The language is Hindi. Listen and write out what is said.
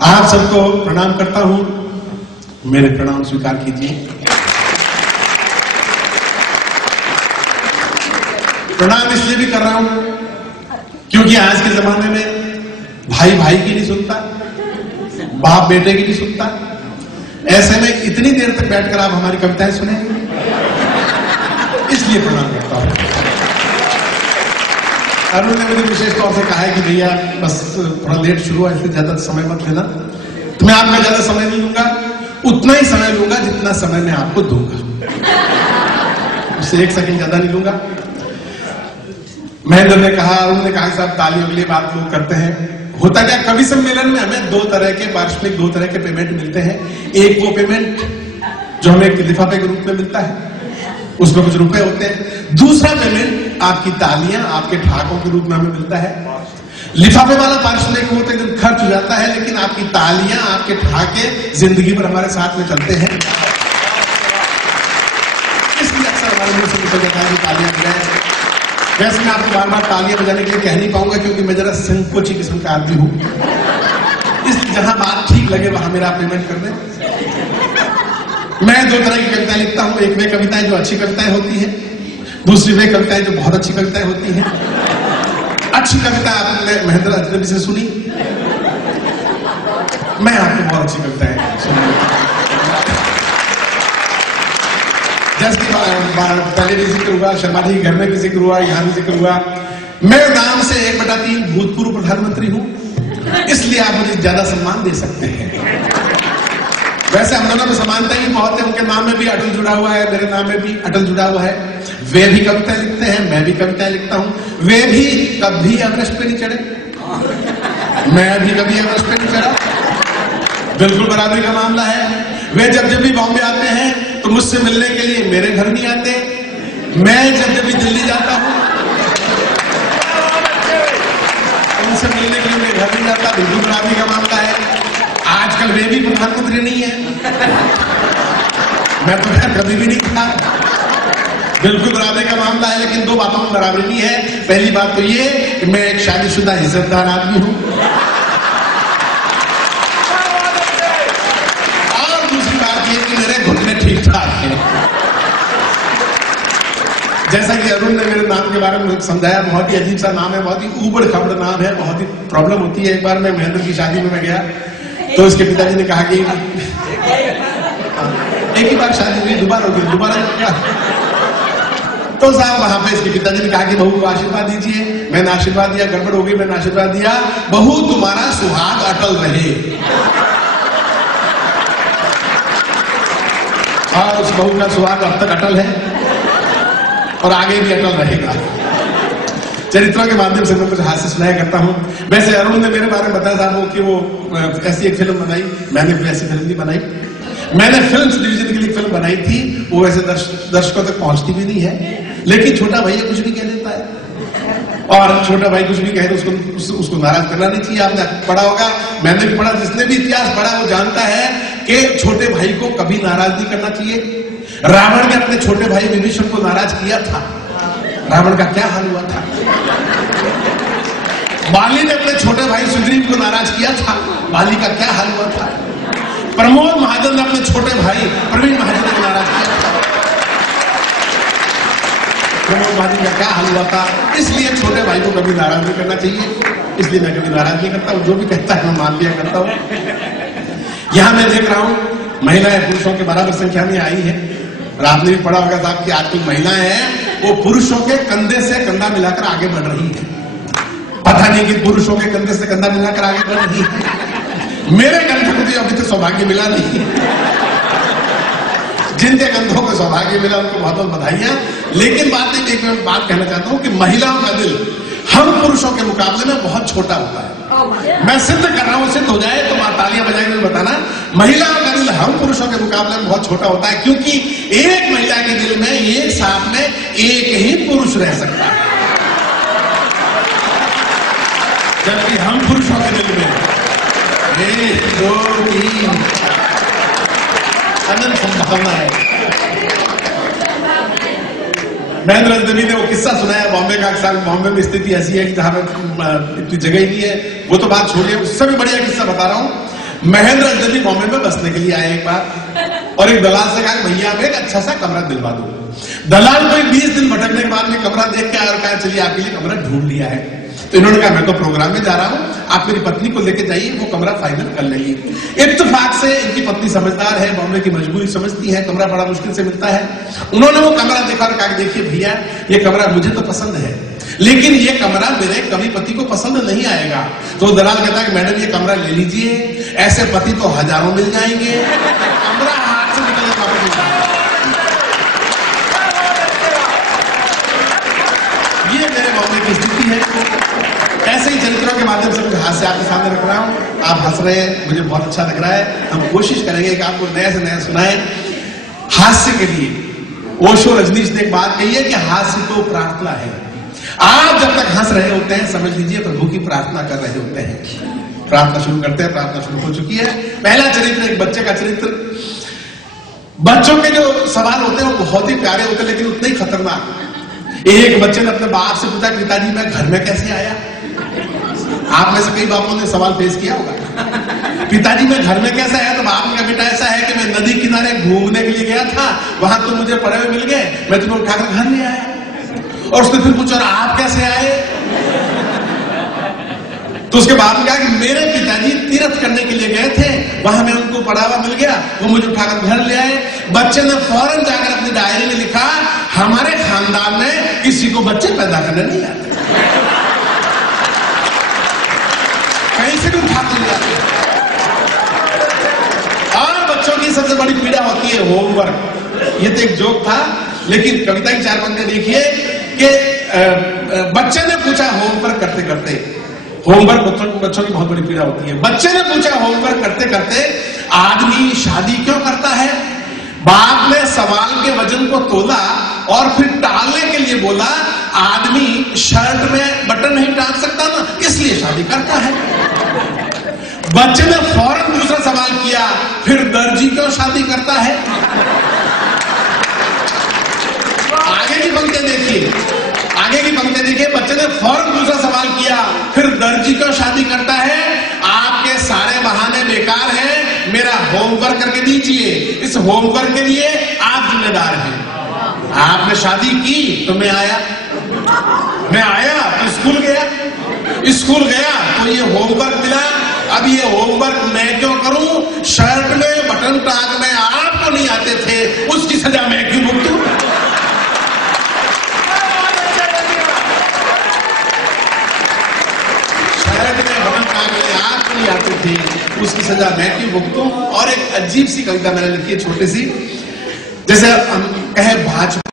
आप सबको प्रणाम करता हूं, मेरे प्रणाम स्वीकार कीजिए। प्रणाम इसलिए भी कर रहा हूं क्योंकि आज के जमाने में भाई भाई की नहीं सुनता, बाप बेटे की नहीं सुनता। ऐसे में इतनी देर तक बैठकर आप हमारी कविताएं सुनेंगे, इसलिए प्रणाम करता हूं। अरुण ने मुझे विशेष तौर से कहा है कि भैया बस थोड़ा लेट शुरू है, इसलिए ज्यादा समय मत लेना। तो मैं आपका ज्यादा समय नहीं लूंगा, उतना ही समय लूंगा जितना समय मैं आपको दूंगा, उससे 1 सेकंड ज्यादा नहीं लूंगा। महेंद्र ने कहा, अरुण ने कहा साहब तालियों के लिए बात लोग करते हैं। होता क्या, कवि सम्मेलन में हमें 2 तरह के वार्षिक 2 तरह के पेमेंट मिलते हैं। एक वो पेमेंट जो हमें लिफाफे के रूप में मिलता है, उसमें कुछ रुपए होते हैं। दूसरा पेमेंट आपकी तालियां, आपके ठहाकों के रूप में हमें मिलता है। लिफाफे वाला पारिश्रमिक वो तो एकदम खर्च हो जाता है, लेकिन आपकी तालियां, आपके ठहाके जिंदगी भर हमारे साथ में चलते हैं। इसलिए अक्सर हमारे मुंह से निकल जाता है कि तालियां बजाएं। वैसे मैं आपको बार बार तालियां बजाने के लिए कह नहीं पाऊंगा क्योंकि मैं जरा संकोची किस्म का आदमी हूं, इसलिए जहां बात ठीक लगे वहां मेरा पेमेंट कर दें। मैं 2 तरह की कविताएं लिखता हूं। एक वे कविताएं जो अच्छी कविताएं होती हैं, दूसरी वे कविताएं जो बहुत अच्छी कविताएं होती हैं। अच्छी कविता आपने महेंद्र अजनबी से सुनी, मैं आपको बहुत अच्छी कविताएं सुनाऊंगा। जैसे पहले भी जिक्र हुआ, शर्मा जी के घर में भी जिक्र हुआ, यहां भी जिक्र हुआ। मैं नाम से 1/3 भूतपूर्व प्रधानमंत्री हूं, इसलिए आप मुझे ज्यादा सम्मान दे सकते हैं। वैसे हम दोनों में समानता ही बहुत है, उनके नाम में भी अटल जुड़ा हुआ है, मेरे नाम में भी अटल जुड़ा हुआ है। वे भी कविताएं लिखते हैं, मैं भी कविताएं लिखता हूं। वे भी कभी एवरेस्ट पे नहीं चढ़े, मैं भी कभी एवरेस्ट पे नहीं चढ़ा, बिल्कुल बराबरी का मामला है। वे जब जब भी बॉम्बे आते हैं तो मुझसे मिलने के लिए मेरे घर नहीं आते, मैं जब जब भी दिल्ली जाता हूं उनसे मिलने के लिए मेरे घर नहीं जाता, बिल्कुल बराबरी का मामला है। आजकल वे भी प्रधानमंत्री नहीं है, मैं तो खैर कभी भी नहीं था, बिल्कुल बराबरी का मामला है। लेकिन 2 बातों में बराबरी नहीं है। पहली बात तो ये कि मैं एक शादीशुदा इज्जतदार आदमी हूं, और दूसरी बात ये कि मेरे घुटने ठीक ठाक हैं। जैसा कि अरुण ने मेरे नाम के बारे में समझाया, बहुत ही अजीब सा नाम है, बहुत ही उबड़ खाबड़ नाम है, बहुत ही प्रॉब्लम होती है। एक बार मैं महेंद्र की शादी में गया तो इसके पिताजी ने कहा कि एक ही बार शादी हुई, दोबारा क्या? तो साहब वहां पे इसके पिताजी ने कहा कि बहू को आशीर्वाद दीजिए। मैंने आशीर्वाद दिया, गड़बड़ हो गई, मैंने आशीर्वाद दिया, बहू तुम्हारा सुहाग अटल रहे। और उस बहू का सुहाग अब तक अटल है और आगे भी अटल रहेगा। चरित्रों के माध्यम से मैं कुछ हास्य सुनाया करता हूं। वैसे अरुण ने मेरे बारे में बताया था वो कि वो ऐसी एक फिल्म बनाई, मैंने भी ऐसी फिल्म नहीं बनाई। मैंने फिल्म डिवीजन के लिए फिल्म बनाई थी, वो वैसे दर्शकों तक पहुंचती भी नहीं है, लेकिन छोटा भैया कुछ भी कह देता है, और छोटा भाई कुछ भी कहे तो उसको नाराज करना नहीं चाहिए। आपने पढ़ा होगा, मैंने भी पढ़ा, जिसने भी इतिहास पढ़ा वो जानता है कि छोटे भाई को कभी नाराज नहीं करना चाहिए। रावण ने अपने छोटे भाई विभीषण को नाराज किया था, रावण का क्या हाल हुआ था। बाली ने अपने छोटे भाई सुग्रीव को नाराज किया था, बाली का क्या हाल हुआ था। प्रमोद महाजन ने अपने छोटे भाई प्रवीण महाजन को नाराज किया था, प्रमोद महाजन का क्या हाल हुआ था। इसलिए छोटे भाई को कभी नाराज नहीं करना चाहिए, इसलिए मैं कभी नाराज नहीं करता हूं, जो भी कहता है मैं मान लिया करता हूं। यहां मैं देख रहा हूं महिलाएं पुरुषों के बराबर संख्या में आई है, और आपने भी पढ़ा होगा साहब कि आजकल महिलाएं हैं वो पुरुषों के कंधे से कंधा मिलाकर आगे बढ़ रही है। पता नहीं कि पुरुषों के कंधे से कंधा मिलाकर आगे बढ़ रही है। मेरे कंधे को अभी तो सौभाग्य मिला नहीं, जिनके कंधों को सौभाग्य मिला उनको बहुत बहुत बधाइयां। लेकिन एक बात कहना चाहता हूं कि महिलाओं का दिल हम पुरुषों के मुकाबले में बहुत छोटा होता है। मैं सिद्ध कर रहा हूं, सिद्ध हो जाए तो तालियां बजाएंगे बताना। महिलाओं का दिल हम पुरुषों के मुकाबले में बहुत छोटा होता है, क्योंकि एक महिला के दिल में एक साथ में एक ही पुरुष रह सकता है, जबकि हम पुरुषों के दिल में 1 2 3 अनंत संभावना है। महेंद्र अजनबी ने वो किस्सा सुनाया बॉम्बे का। बॉम्बे में स्थिति ऐसी है कि जहां इतनी जगह ही नहीं है, वो तो बात छोड़िए, उससे भी बढ़िया किस्सा बता रहा हूं। महेंद्र अजनबी बॉम्बे में बसने के लिए आए एक बार, और एक दलाल से कहा कि भैया आप एक अच्छा सा कमरा दिलवा दो। दलाल को 20 दिन भटकने के बाद में कमरा देख के आया और कहा चलिए आपके लिए कमरा ढूंढ लिया है। तो इन्होंने कहा मैं तो प्रोग्राम में जा रहा हूं, आप मेरी पत्नी को लेके जाइए, वो कमरा फाइनल कर लेंगे। इत्तेफाक से इनकी पत्नी समझदार है, बॉम्बे की मजबूरी समझती है, कमरा बड़ा मुश्किल से मिलता है। उन्होंने वो कमरा देखा और कहा देखिए भैया ये कमरा मुझे तो पसंद है, लेकिन ये कमरा मेरे कभी पति को पसंद नहीं आएगा। तो दलाल कहता है कि मैडम ये कमरा ले लीजिए, ऐसे पति तो हजारों मिल जाएंगे। कमरा हाथ से निकलने वापस, ये मेरे बॉम्बे की स्थिति है। ऐसे ही चरित्रों के माध्यम से कुछ हास्य आपके सामने रख रहा हूं, आप हंस रहे हैं, मुझे बहुत अच्छा लग रहा है। हम कोशिश करेंगे कि आपको नया से नया सुनाए हास्य के लिए। ओशो रजनीश ने एक बात कही है कि हास्य तो प्रार्थना है। आप जब तक हंस रहे होते हैं समझ लीजिए प्रभु की प्रार्थना कर रहे होते हैं। प्रार्थना शुरू करते हैं, प्रार्थना शुरू हो चुकी है। पहला चरित्र एक बच्चे का चरित्र। बच्चों के जो सवाल होते हैं वो बहुत ही प्यारे होते हैं, लेकिन उतने ही खतरनाक। एक बच्चे ने अपने बाप से पूछा पिताजी मैं घर में कैसे आया। आप में से कई बापों ने सवाल फेस किया होगा, पिताजी मैं घर में कैसे आया। तो बाप ने कहा बेटा ऐसा है कि मैं नदी किनारे घूमने के लिए गया था, वहां तुम मुझे पड़े हुए मिल गए, मैं तुम्हें उठाकर घर ले आया। और उसने फिर पूछा आप कैसे आए। तो उसके बाप ने कहा कि मेरे पिताजी तीर्थ करने के लिए गए थे, वहां मैं उनको पड़ा हुआ मिल गया, वो मुझे उठाकर घर ले आए। बच्चे ने फौरन जाकर अपनी डायरी में लिखा हमारे खानदान में किसी को बच्चे पैदा करने नहीं आते, कहीं से भी उठा के ले आते। और बच्चों की सबसे बड़ी पीड़ा होती है होमवर्क। ये तो एक जोक था, लेकिन कविता की 4 पंक्तियां देखिए कि बच्चे ने पूछा होमवर्क करते करते, होमवर्क बच्चों की बहुत बड़ी पीड़ा होती है। बच्चे ने पूछा होमवर्क करते करते आदमी शादी क्यों करता है। बाप ने सवाल के वजन को तोला और फिर टालने के लिए बोला आदमी शर्ट में बटन नहीं टाल सकता ना, इसलिए शादी करता है। बच्चे ने फौरन दूसरा सवाल किया फिर दर्जी क्यों शादी करता है। आगे की पंक्तियां देखिए, आगे की पंक्तियां देखिए। बच्चे ने फौरन दूसरा सवाल किया फिर दर्जी क्यों शादी करता है। आपके सारे बहाने बेकार हैं, मेरा होमवर्क करके दीजिए, इस होमवर्क के लिए आप जिम्मेदार हैं। आपने शादी की तो मैं आया तो स्कूल गया तो ये होमवर्क मिला। अब ये होमवर्क मैं क्यों करूं। शर्ट में बटन टांगने आपको नहीं आते थे, उसकी सजा मैं क्यों भुगतूं। शर्ट में बटन टांगने आपको नहीं आते थे, उसकी सजा मैं क्यों भुगतूं। और एक अजीब सी कविता मैंने लिखी है छोटी सी, जैसे हम कहे भाजपा